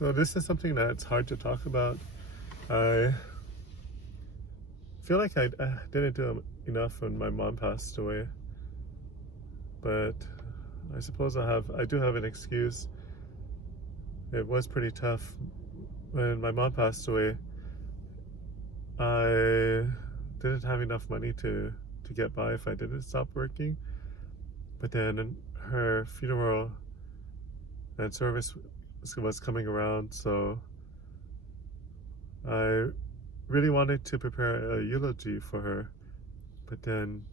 So this is something that's hard to talk about. I feel like I didn't do enough when my mom passed away, but I suppose I do have an excuse. It was pretty tough when my mom passed away. I didn't have enough money to get by if I didn't stop working. But then her funeral and service was coming around, so I really wanted to prepare a eulogy for her. But then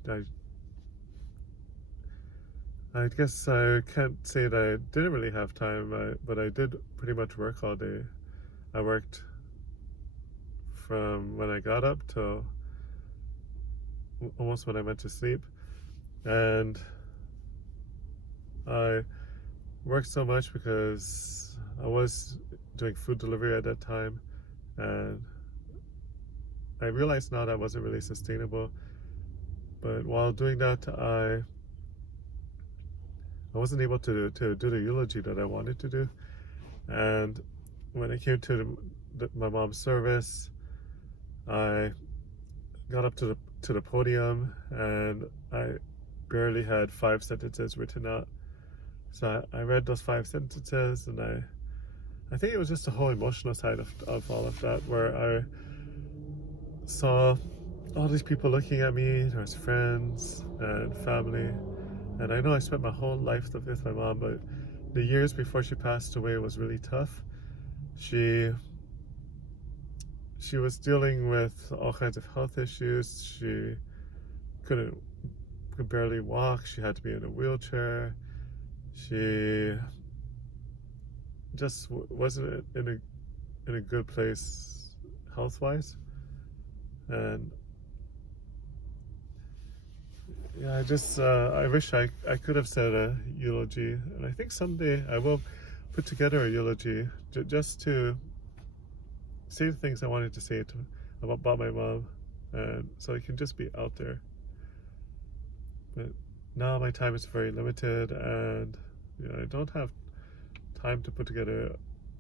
I guess I can't say that I didn't really have time, but I did pretty much work all day. I worked from when I got up till almost when I went to sleep, and I worked so much because I was doing food delivery at that time, and I realized now that wasn't really sustainable. But while doing that, I wasn't able to do the eulogy that I wanted to do. And when it came to my mom's service, I got up to the podium, and I barely had 5 sentences written out. So I read those 5 sentences, and I think it was just the whole emotional side of all of that, where I saw all these people looking at me. There was friends and family, and I know I spent my whole life with my mom, but the years before she passed away was really tough. She was dealing with all kinds of health issues. She could barely walk. She had to be in a wheelchair. She just wasn't in a good place health-wise, and yeah, I wish I could have said a eulogy, and I think someday I will put together a eulogy just to say the things I wanted to say about my mom, and so it can just be out there. But now my time is very limited, and I don't have time to put together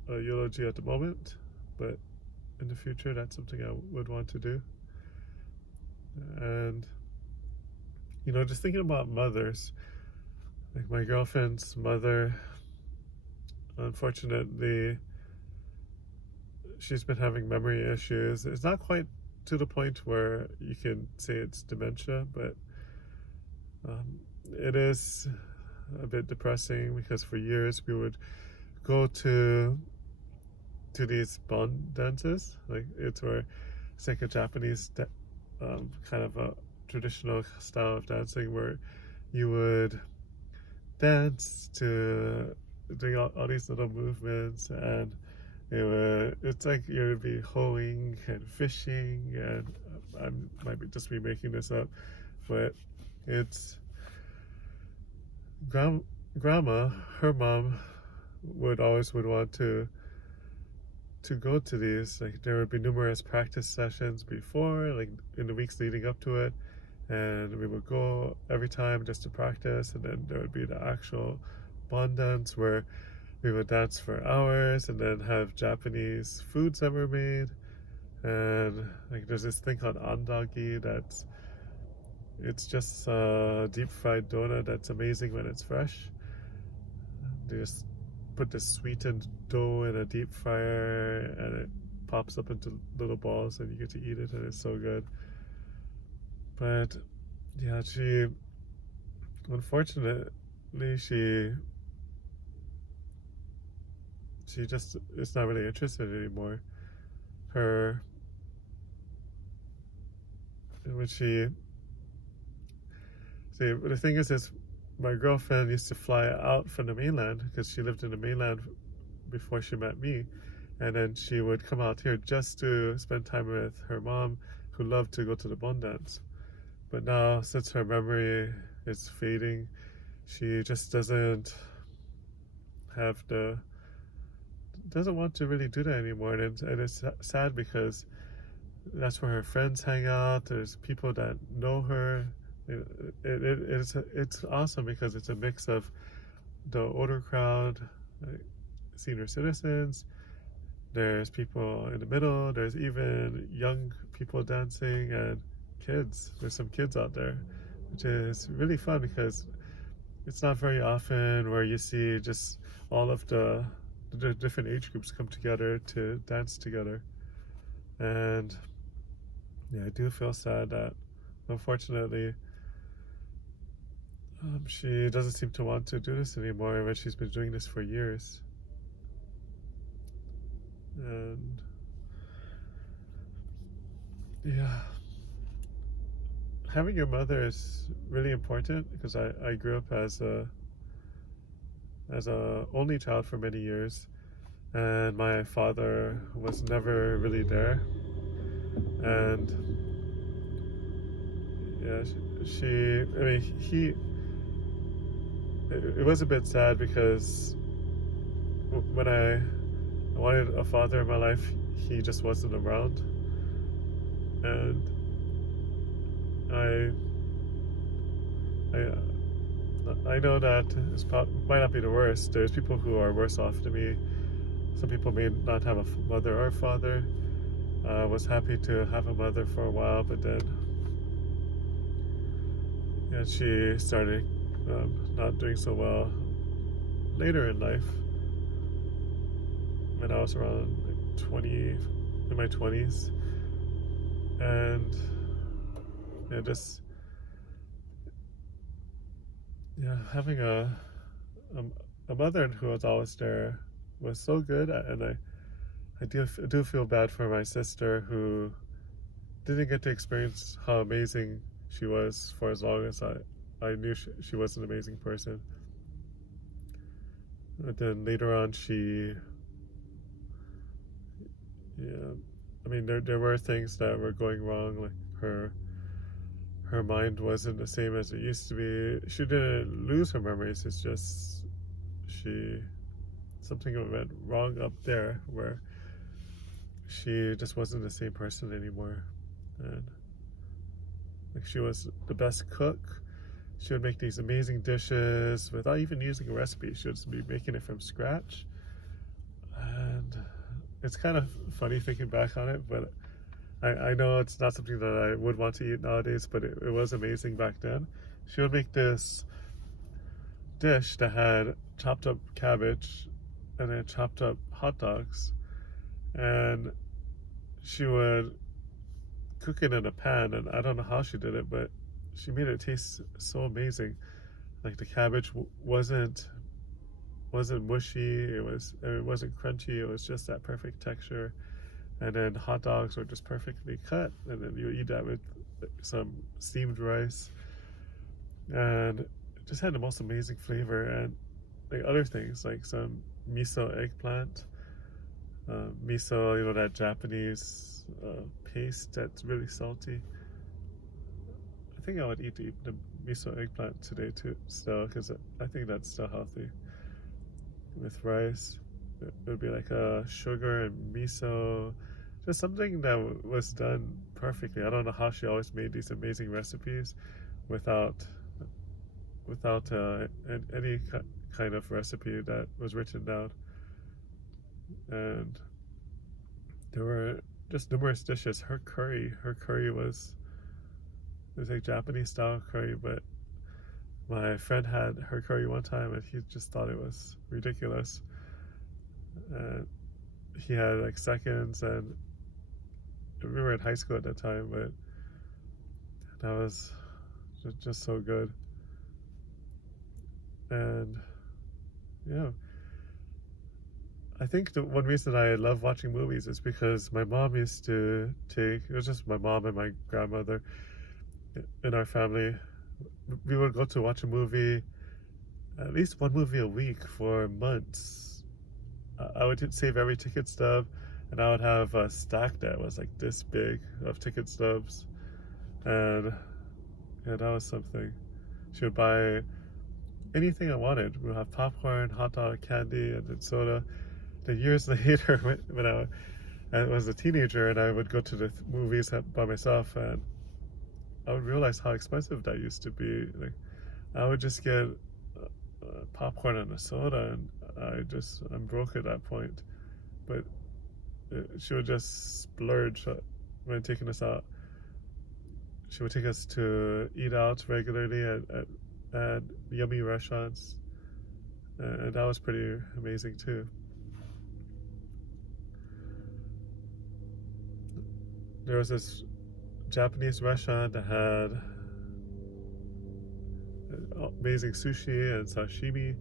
a eulogy at the moment, but in the future that's something I would want to do. And just thinking about mothers, like my girlfriend's mother, unfortunately she's been having memory issues. It's not quite to the point where you can say it's dementia, but it is a bit depressing, because for years we would go to these bon dances. Like it's like a Japanese kind of a traditional style of dancing, where you would dance to doing all these little movements, and it's like you would be hoeing and fishing, and I might just be making this up, but it's grandma, her mom would always want to go to these. Like there would be numerous practice sessions before, like in the weeks leading up to it, and we would go every time just to practice, and then there would be the actual bon dance where we would dance for hours and then have Japanese foods that were made. And like there's this thing called andagi it's just a deep fried donut that's amazing when it's fresh. They just put this sweetened dough in a deep fryer, and it pops up into little balls, and you get to eat it, and it's so good. But yeah, unfortunately she just is not really interested anymore. The thing is my girlfriend used to fly out from the mainland, because she lived in the mainland before she met me, and then she would come out here just to spend time with her mom, who loved to go to the bon dance. But now, since her memory is fading, she just doesn't want to really do that anymore, and it's sad, because that's where her friends hang out. There's people that know her. It's awesome, because it's a mix of the older crowd, like senior citizens, There's people in the middle, there's even young people dancing and kids. There's some kids out there, which is really fun because it's not very often where you see just all of the different age groups come together to dance together. And yeah, I do feel sad that unfortunately she doesn't seem to want to do this anymore, but she's been doing this for years. And yeah, having your mother is really important because I grew up as a only child for many years, and my father was never really there. And yeah, I mean, it was a bit sad because when I wanted a father in my life, he just wasn't around. And I know that might not be the worst. There's people who are worse off than me. Some people may not have a mother or father. I was happy to have a mother for a while, but then yeah, she started not doing so well later in life. When I was around like 20, in my 20s, and yeah, just having a mother who was always there was so good, and I do feel bad for my sister who didn't get to experience how amazing she was for as long as I knew she was an amazing person. But then later on, yeah, I mean, there were things that were going wrong, like her mind wasn't the same as it used to be. She didn't lose her memories. It's just something went wrong up there where she just wasn't the same person anymore. And like, she was the best cook. She would make these amazing dishes without even using a recipe. She would just be making it from scratch. And it's kind of funny thinking back on it, but I know it's not something that I would want to eat nowadays, but it was amazing back then. She would make this dish that had chopped up cabbage and then chopped up hot dogs, and she would cook it in a pan, and I don't know how she did it, but she made it taste so amazing. Like, the cabbage wasn't mushy, it wasn't crunchy, it was just that perfect texture. And then hot dogs were just perfectly cut, and then you eat that with some steamed rice, and it just had the most amazing flavor. And like other things, like some miso eggplant, miso, that Japanese paste that's really salty. I think I would eat the miso eggplant today too, still, because I think that's still healthy. With rice, it would be like sugar and miso, just something that was done perfectly. I don't know how she always made these amazing recipes without any kind of recipe that was written down. And there were just numerous dishes. Her curry was like Japanese style curry, but my friend had her curry one time and he just thought it was ridiculous. And he had like seconds, and we were in high school at that time, but that was just so good. And yeah, I think the one reason I love watching movies is because my mom used to it was just my mom and my grandmother in our family. We would go to watch a movie, at least one movie a week for months. I would save every ticket stub, and I would have a stack that was like this big of ticket stubs. And yeah, that was something. She would buy anything I wanted. We would have popcorn, hot dog, candy, and then soda. Then years later, when I was a teenager and I would go to the movies by myself, and I would realize how expensive that used to be. Like, I would just get popcorn and a soda, and I'm broke at that point. But she would just splurge when taking us out. She would take us to eat out regularly at yummy restaurants, and that was pretty amazing too. There was this Japanese restaurant that had amazing sushi and sashimi,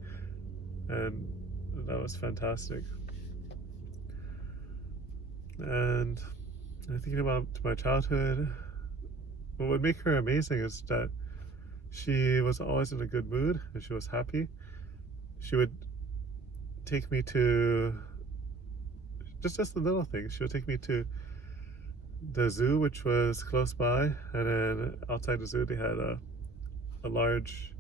and that was fantastic. And thinking about my childhood, what would make her amazing is that she was always in a good mood and she was happy. She would take me to just the little things. She would take me to the zoo, which was close by, and then outside the zoo they had a large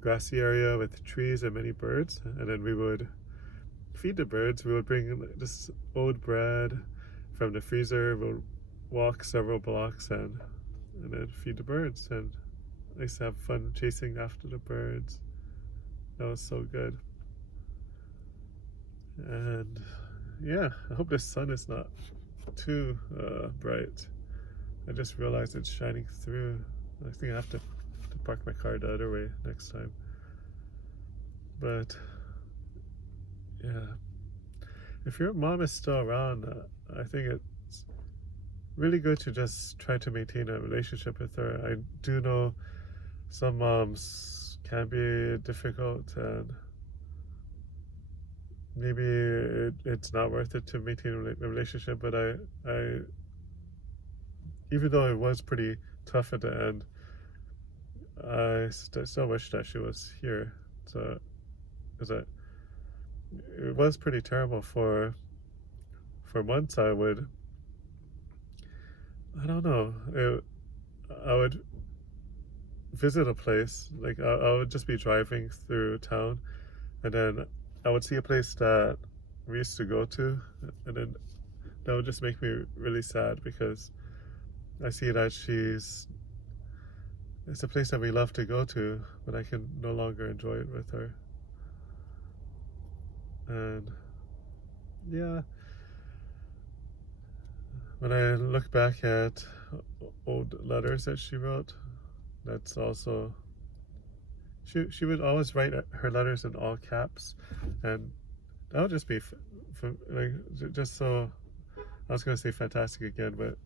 grassy area with trees and many birds, and then we would feed the birds. We would bring this old bread from the freezer. We'll walk several blocks and then feed the birds, and I used to have fun chasing after the birds. That was so good. And yeah, I hope the sun is not too bright. I just realized it's shining through. I think I have to park my car the other way next time. But yeah, if your mom is still around, I think it's really good to just try to maintain a relationship with her. I do know some moms can be difficult, and maybe it's not worth it to maintain a relationship, but I even though it was pretty tough at the end, I still wish that she was here. So, because it was pretty terrible for months. I don't know, I would visit a place, like I would just be driving through town, and then I would see a place that we used to go to, and then that would just make me really sad, because I see that it's a place that we love to go to, but I can no longer enjoy it with her. And yeah, when I look back at old letters that she wrote, that's also, she would always write her letters in all caps, and that would just be like, just so, I was going to say fantastic again, but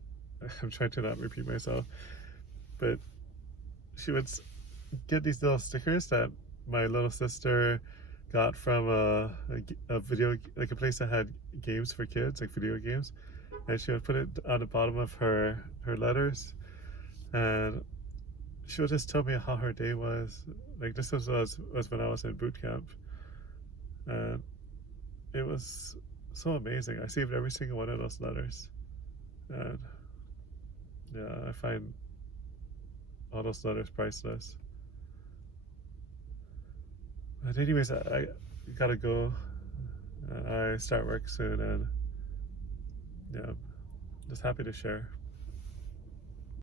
I'm trying to not repeat myself. But she would get these little stickers that my little sister got from a video, like a place that had games for kids, like video games, and she would put it on the bottom of her letters, and she would just tell me how her day was. Like, this was when I was in boot camp, and it was so amazing. I saved every single one of those letters, and yeah, I find all those letters priceless. But anyways, I gotta go. I start work soon, and yeah, just happy to share.